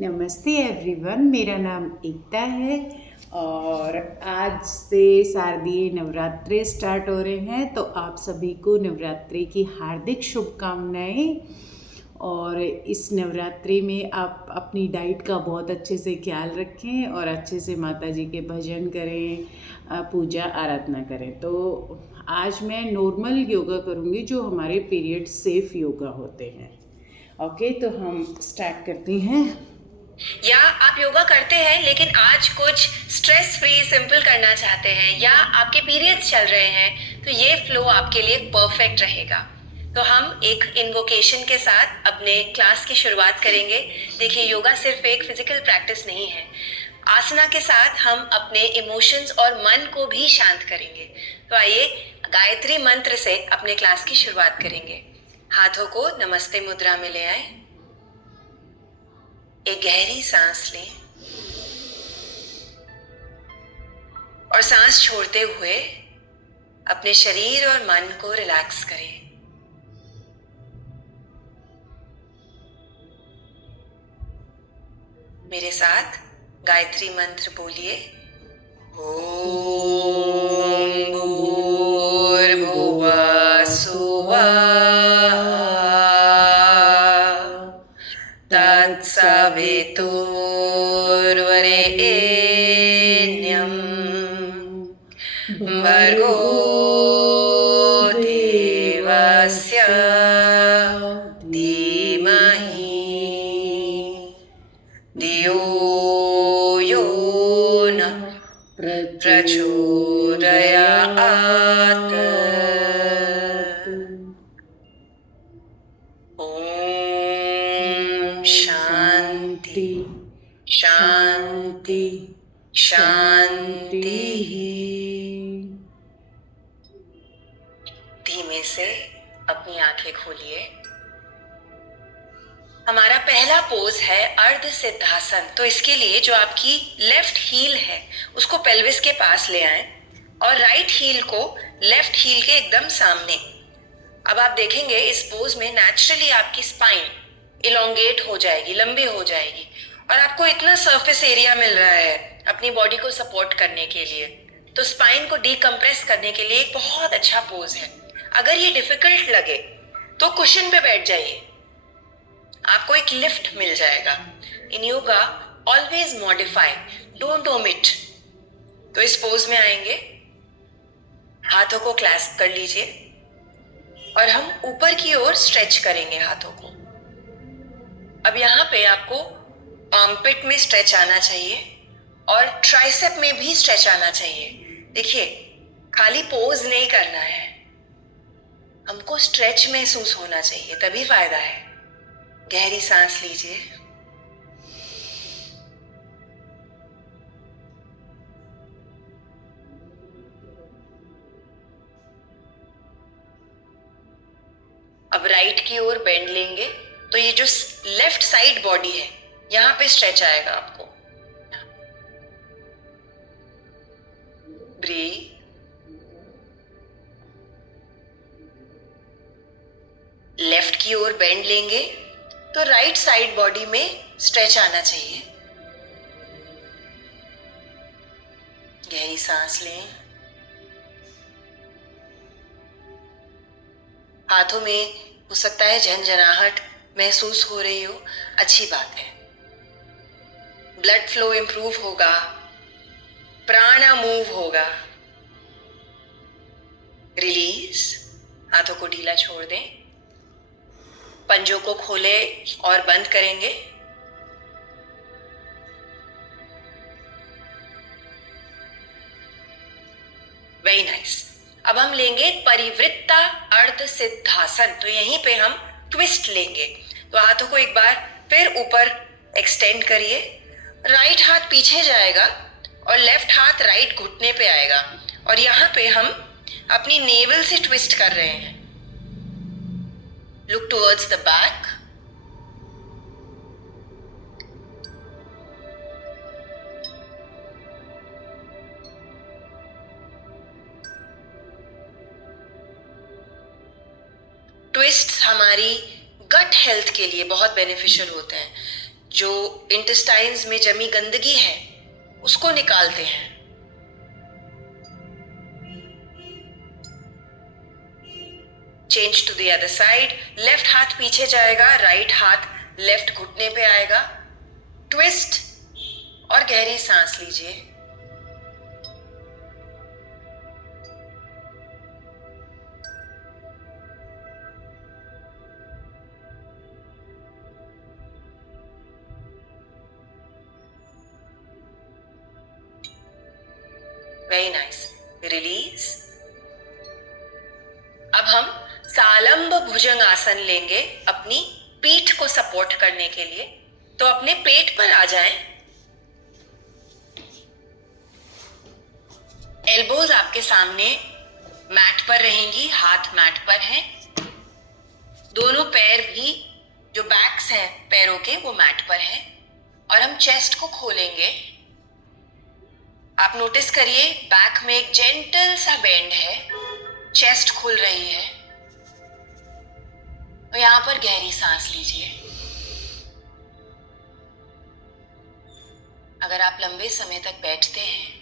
नमस्ते एवरीवन, मेरा नाम एकता है और आज से शारदीय नवरात्रे स्टार्ट हो रहे हैं। तो आप सभी को नवरात्रि की हार्दिक शुभकामनाएं। और इस नवरात्रि में आप अपनी डाइट का बहुत अच्छे से ख्याल रखें और अच्छे से माता जी के भजन करें, पूजा आराधना करें। तो आज मैं नॉर्मल योगा करूँगी जो हमारे पीरियड सेफ योगा होते हैं। ओके, तो हम स्टार्ट करते हैं। या आप योगा करते हैं लेकिन आज कुछ स्ट्रेस फ्री सिंपल करना चाहते हैं, या आपके पीरियड्स चल रहे हैं, तो ये फ्लो आपके लिए परफेक्ट रहेगा। तो हम एक इन्वोकेशन के साथ अपने क्लास की शुरुआत करेंगे। देखिए, योगा सिर्फ एक फिजिकल प्रैक्टिस नहीं है। आसना के साथ हम अपने इमोशंस और मन को भी शांत करेंगे। तो आइए गायत्री मंत्र से अपने क्लास की शुरुआत करेंगे। हाथों को नमस्ते मुद्रा में ले आए। एक गहरी सांस लें और सांस छोड़ते हुए अपने शरीर और मन को रिलैक्स करें। मेरे साथ गायत्री मंत्र बोलिए। ओम भूर्भुवः स्वः तत्सवितुर्वरेण्यं भर्गो देवस्य धीमहि धियो यो नः प्रचोदयात्। ओम शांति शांति शांति। धीमे से अपनी आंखें खोलिए। हमारा पहला पोज है अर्ध सिद्धासन। तो इसके लिए जो आपकी लेफ्ट हील है उसको पेल्विस के पास ले आएं और राइट हील को लेफ्ट हील के एकदम सामने। अब आप देखेंगे इस पोज में नेचुरली आपकी स्पाइन इलोंगेट हो जाएगी, लंबी हो जाएगी, और आपको इतना सरफेस एरिया मिल रहा है अपनी बॉडी को सपोर्ट करने के लिए। तो स्पाइन को डीकंप्रेस करने के लिए एक बहुत अच्छा पोज है। अगर ये डिफिकल्ट लगे तो कुशन पे बैठ जाइए, आपको एक लिफ्ट मिल जाएगा। In yoga always modify, don't omit. तो इस पोज में आएंगे, हाथों को क्लैस्प कर लीजिए और हम ऊपर की ओर स्ट्रेच करेंगे हाथों को। अब यहाँ पे आपको आर्मपिट में स्ट्रेच आना चाहिए और ट्राइसेप में भी स्ट्रेच आना चाहिए। देखिए, खाली पोज नहीं करना है, हमको स्ट्रेच महसूस होना चाहिए, तभी फायदा है। गहरी सांस लीजिए। अब राइट की ओर बेंड लेंगे, तो ये जो लेफ्ट साइड बॉडी है यहां पे स्ट्रेच आएगा आपको। ब्रीथ। लेफ्ट की ओर बेंड लेंगे तो राइट साइड बॉडी में स्ट्रेच आना चाहिए। गहरी सांस लें। हाथों में हो सकता है झंझनाहट महसूस हो रही हो, अच्छी बात है। ब्लड फ्लो इंप्रूव होगा, प्राण मूव होगा। रिलीज। हाथों को ढीला छोड़ दें, पंजों को खोले और बंद करेंगे। Very nice. अब हम लेंगे परिवृत्ता अर्ध सिद्धासन। तो यहीं पे हम ट्विस्ट लेंगे। तो हाथों को एक बार फिर ऊपर एक्सटेंड करिए। राइट हाथ पीछे जाएगा और लेफ्ट हाथ राइट घुटने पे आएगा, और यहाँ पे हम अपनी नेवल से ट्विस्ट कर रहे हैं। Look towards the back. Twists हमारी गट हेल्थ के लिए बहुत बेनिफिशियल होते हैं। जो इंटेस्टाइन्स में जमी गंदगी है उसको निकालते हैं। Change to the other side. Left हाथ पीछे जाएगा, राइट हाथ लेफ्ट घुटने पे आएगा। ट्विस्ट और गहरी सांस लीजिए। Very nice. रिलीज। अब हम सालंब भुजंग आसन लेंगे अपनी पीठ को सपोर्ट करने के लिए। तो अपने पेट पर आ जाएं। एल्बोज आपके सामने मैट पर रहेंगी, हाथ मैट पर हैं। दोनों पैर भी जो बैक्स हैं पैरों के वो मैट पर हैं। और हम चेस्ट को खोलेंगे। आप नोटिस करिए बैक में एक जेंटल सा बेंड है, चेस्ट खुल रही है। और यहां पर गहरी सांस लीजिए। अगर आप लंबे समय तक बैठते हैं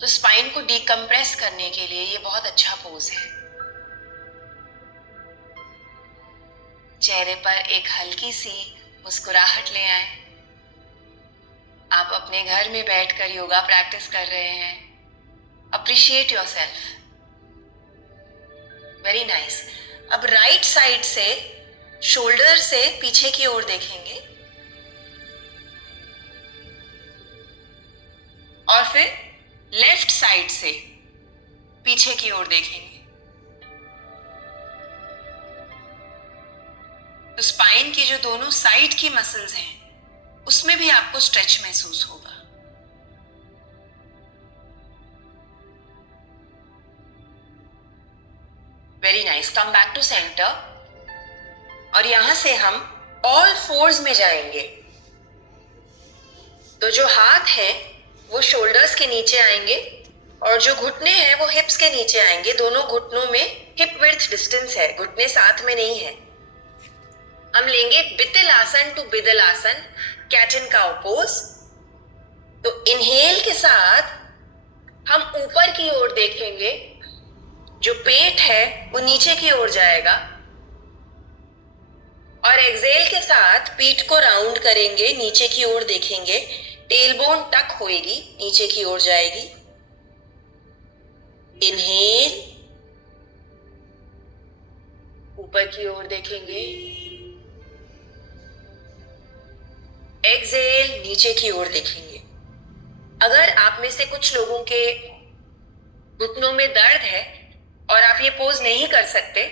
तो स्पाइन को डिकम्प्रेस करने के लिए ये बहुत अच्छा पोज है। चेहरे पर एक हल्की सी मुस्कुराहट ले आए। आप अपने घर में बैठकर योगा प्रैक्टिस कर रहे हैं। Appreciate yourself. Very nice. अब राइट साइड से शोल्डर से पीछे की ओर देखेंगे और फिर लेफ्ट साइड से पीछे की ओर देखेंगे। तो स्पाइन की जो दोनों साइड की मसल्स हैं उसमें भी आपको स्ट्रेच महसूस होगा। Very nice. Come back to centre. और यहां से हम ऑल फोर्स में जाएंगे। तो जो हाथ है वो शोल्डर्स के नीचे आएंगे और जो घुटने हैं वो हिप्स के नीचे आएंगे। दोनों घुटनों में हिप विड्थ डिस्टेंस है, घुटने साथ में नहीं है। हम लेंगे बितिल आसन टू बिदल आसन, कैट एंड काउ पोज। तो इनहेल के साथ हम ऊपर की ओर देखेंगे। जो पेट है वो नीचे की ओर जाएगा। और एक्सहेल के साथ पीठ को राउंड करेंगे, नीचे की ओर देखेंगे। टेलबोन टक होएगी, नीचे की ओर जाएगी। इनहेल, ऊपर की ओर देखेंगे। एक्सहेल, नीचे की ओर देखेंगे। अगर आप में से कुछ लोगों के घुटनों में दर्द है और आप ये पोज नहीं कर सकते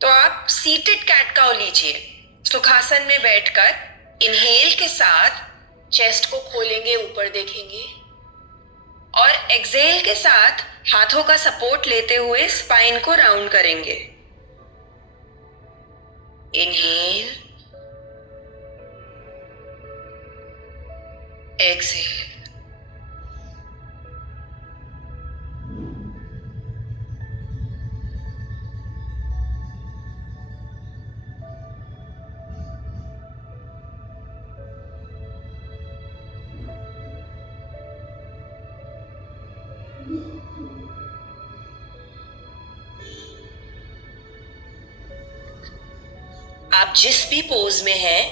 तो आप सीटेड कैट काउ लीजिए। सुखासन में बैठकर इनहेल के साथ चेस्ट को खोलेंगे, ऊपर देखेंगे और एक्सहेल के साथ हाथों का सपोर्ट लेते हुए स्पाइन को राउंड करेंगे। Inhale, exhale. आप जिस भी पोज में हैं,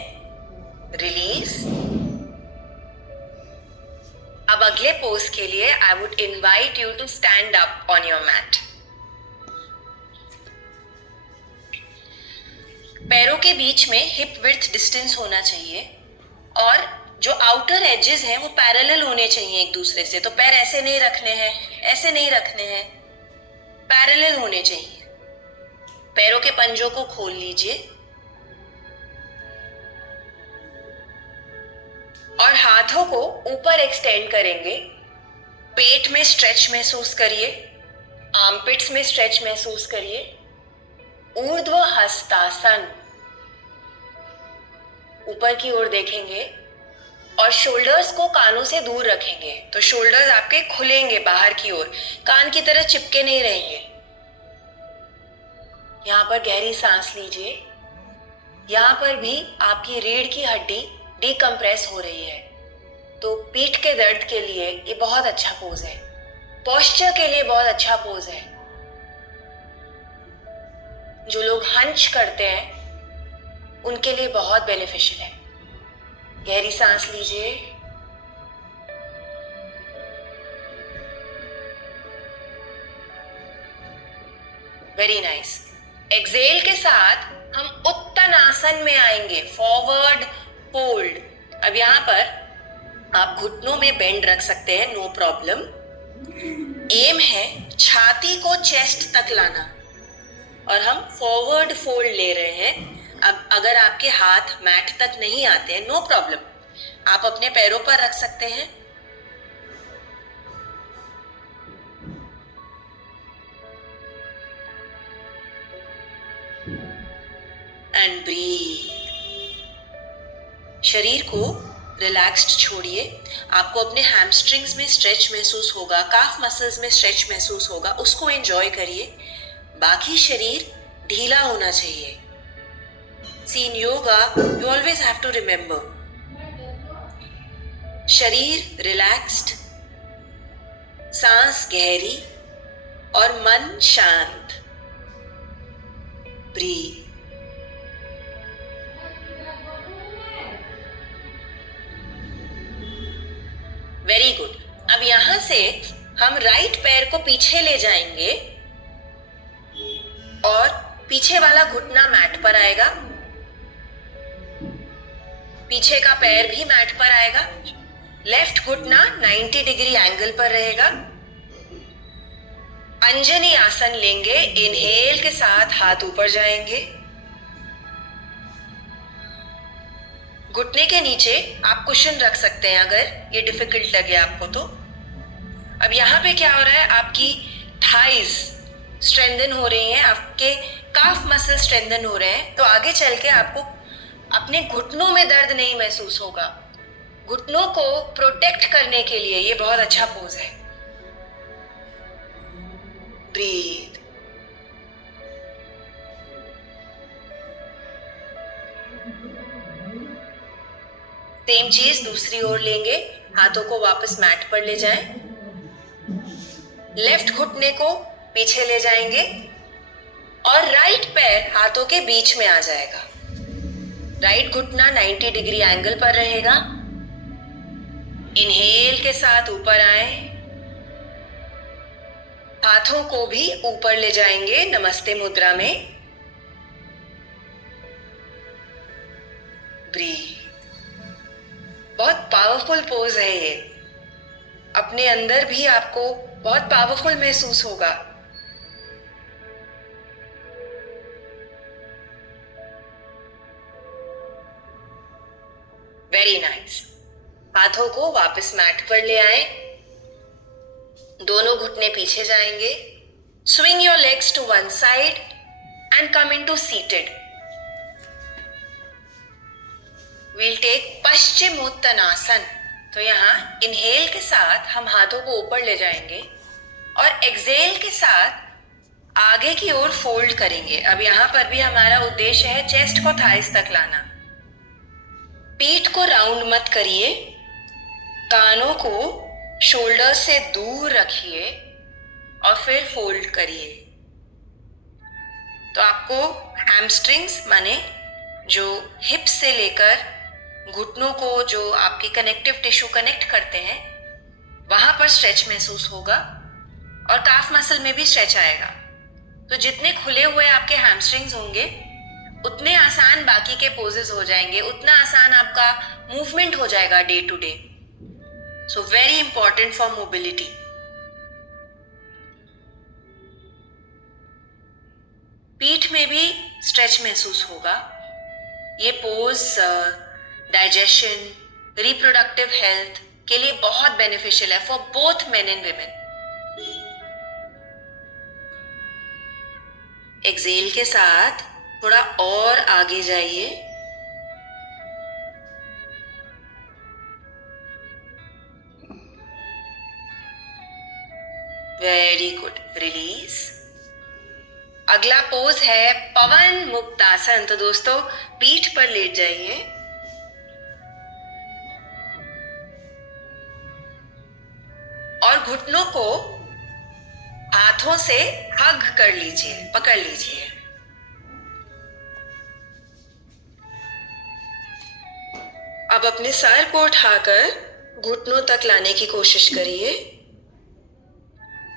रिलीज। अब अगले पोज के लिए I would invite you to stand up on your mat. पैरों के बीच में हिप विड्थ डिस्टेंस होना चाहिए और जो आउटर एजेस हैं वो पैरेलल होने चाहिए एक दूसरे से। तो पैर ऐसे नहीं रखने हैं, ऐसे नहीं रखने हैं, पैरेलल होने चाहिए। पैरों के पंजों को खोल लीजिए और हाथों को ऊपर एक्सटेंड करेंगे। पेट में स्ट्रेच महसूस करिए, आर्मपिट्स में स्ट्रेच महसूस करिए। ऊर्ध्व हस्तासन, ऊपर की ओर देखेंगे और शोल्डर्स को कानों से दूर रखेंगे। तो शोल्डर्स आपके खुलेंगे बाहर की ओर, कान की तरह चिपके नहीं रहेंगे। यहां पर गहरी सांस लीजिए। यहां पर भी आपकी रीढ़ की हड्डी डिकम्प्रेस हो रही है। तो पीठ के दर्द के लिए ये बहुत अच्छा पोज है, पोस्चर के लिए बहुत अच्छा पोज है। जो लोग हंच करते हैं उनके लिए बहुत बेनिफिशियल है। गहरी सांस लीजिए, वेरी नाइस। एक्सेल के साथ हम उत्तन आसन में आएंगे, फॉरवर्ड फोल्ड। अब यहां पर आप घुटनों में बेंड रख सकते हैं, नो प्रॉब्लम। एम है छाती को चेस्ट तक लाना और हम फॉरवर्ड फोल्ड ले रहे हैं। अब अगर आपके हाथ मैट तक नहीं आते हैं, नो प्रॉब्लम, आप अपने पैरों पर रख सकते हैं। And breathe. शरीर को रिलैक्स्ड छोड़िए। आपको अपने हैमस्ट्रिंग्स में स्ट्रेच महसूस होगा, काफ मसल्स में स्ट्रेच महसूस होगा, उसको एंजॉय करिए। बाकी शरीर ढीला होना चाहिए। See, in yoga, you always have to remember, शरीर रिलैक्स्ड, सांस गहरी और मन शांत। ब्रीथ। Very good. अब यहां से हम राइट पैर को पीछे ले जाएंगे और पीछे वाला घुटना मैट पर आएगा, पीछे का पैर भी मैट पर आएगा। लेफ्ट घुटना 90 डिग्री एंगल पर रहेगा। अंजनी आसन लेंगे। इनहेल के साथ हाथ ऊपर जाएंगे। घुटने के नीचे आप कुशन रख सकते हैं अगर ये डिफिकल्ट लगे आपको तो। अब यहाँ पे क्या हो रहा है, आपकी थाइज स्ट्रेंथन हो रही हैं, आपके काफ मसल स्ट्रेंथन हो रहे हैं। तो आगे चल के आपको अपने घुटनों में दर्द नहीं महसूस होगा। घुटनों को प्रोटेक्ट करने के लिए ये बहुत अच्छा पोज है। ब्रीथ। सेम चीज दूसरी ओर लेंगे। हाथों को वापस मैट पर ले जाएं। लेफ्ट घुटने को पीछे ले जाएंगे और राइट पैर हाथों के बीच में आ जाएगा। राइट घुटना 90 डिग्री एंगल पर रहेगा। इनहेल के साथ ऊपर आए, हाथों को भी ऊपर ले जाएंगे नमस्ते मुद्रा में। ब्रीथ। बहुत पावरफुल पोज है ये। अपने अंदर भी आपको बहुत पावरफुल महसूस होगा। Very nice. हाथों को वापस मैट पर ले आए। दोनों घुटने पीछे जाएंगे। Swing your legs to one side and come into seated. We'll take paschimottanasana. तो यहाँ इनहेल के साथ हम हाथों को ऊपर ले जाएंगे और एक्सेल के साथ आगे की ओर फोल्ड करेंगे। अब यहाँ पर भी हमारा उद्देश्य है चेस्ट को थाइस तक लाना। पीठ को राउंड मत करिए, कानों को शोल्डर से दूर रखिए और फिर फोल्ड करिए। तो आपको हैमस्ट्रिंग्स माने जो हिप से लेकर घुटनों को, जो आपके कनेक्टिव टिश्यू कनेक्ट करते हैं, वहां पर स्ट्रेच महसूस होगा और काफ मसल में भी स्ट्रेच आएगा। तो जितने खुले हुए आपके हैमस्ट्रिंग्स होंगे उतने आसान बाकी के पोजेस हो जाएंगे, उतना आसान आपका मूवमेंट हो जाएगा day to day. So very important for mobility. पीठ में भी स्ट्रेच महसूस होगा। ये पोज डाइजेशन, रिप्रोडक्टिव हेल्थ के लिए बहुत बेनिफिशियल है for both men and women. Exhale के साथ थोड़ा और आगे जाइए। Very good. रिलीज। अगला पोज है पवन मुक्तासन। तो दोस्तों पीठ पर लेट जाइए। और घुटनों को हाथों से हग कर लीजिए, पकड़ लीजिए। अब अपने सर को उठाकर घुटनों तक लाने की कोशिश करिए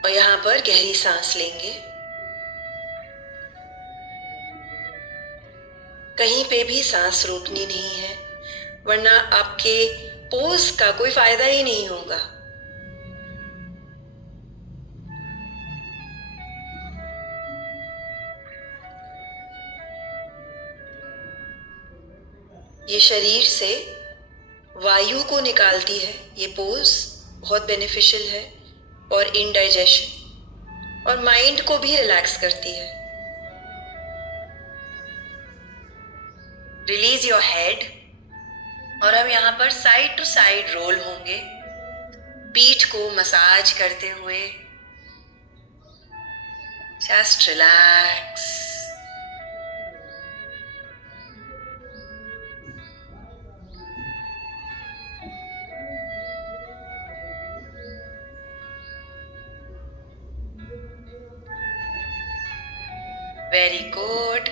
और यहां पर गहरी सांस लेंगे। कहीं पे भी सांस रोकनी नहीं है, वरना आपके पोज का कोई फायदा ही नहीं होगा। ये शरीर से वायु को निकालती है, ये पोज बहुत बेनिफिशियल है, और इंडाइजेशन और माइंड को भी रिलैक्स करती है। रिलीज योर हेड, और हम यहाँ पर साइड टू साइड रोल होंगे, पीठ को मसाज करते हुए। Just relax. Very good.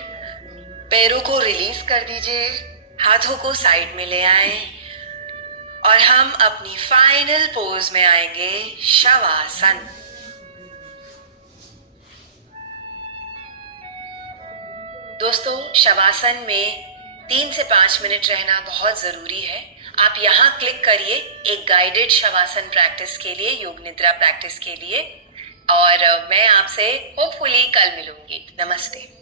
पैरों को रिलीज कर दीजिए, हाथों को साइड में ले आए, और हम अपनी फाइनल पोज में आएंगे, शवासन। दोस्तों, शवासन में 3 से 5 मिनट रहना बहुत जरूरी है। आप यहाँ क्लिक करिए एक गाइडेड शवासन प्रैक्टिस के लिए, योग निद्रा प्रैक्टिस के लिए, और मैं आपसे होपफुली कल मिलूंगी। नमस्ते।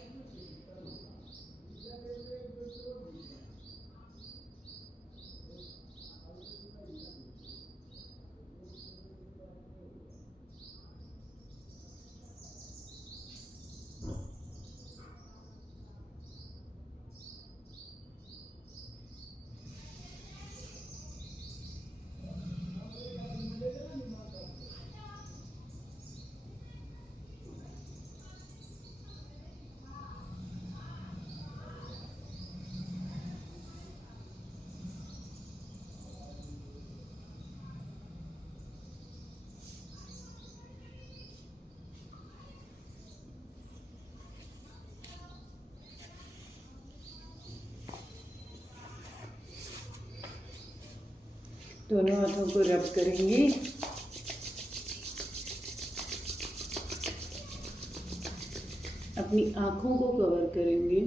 दोनों हाथों को रब करेंगे। अपनी आंखों को कवर करेंगे।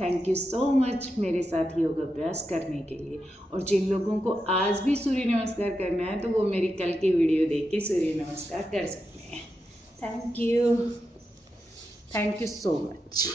थैंक यू सो मच मेरे साथ योग अभ्यास करने के लिए। और जिन लोगों को आज भी सूर्य नमस्कार करना है तो वो मेरी कल की वीडियो देख के सूर्य नमस्कार कर सकते हैं। Thank you so much.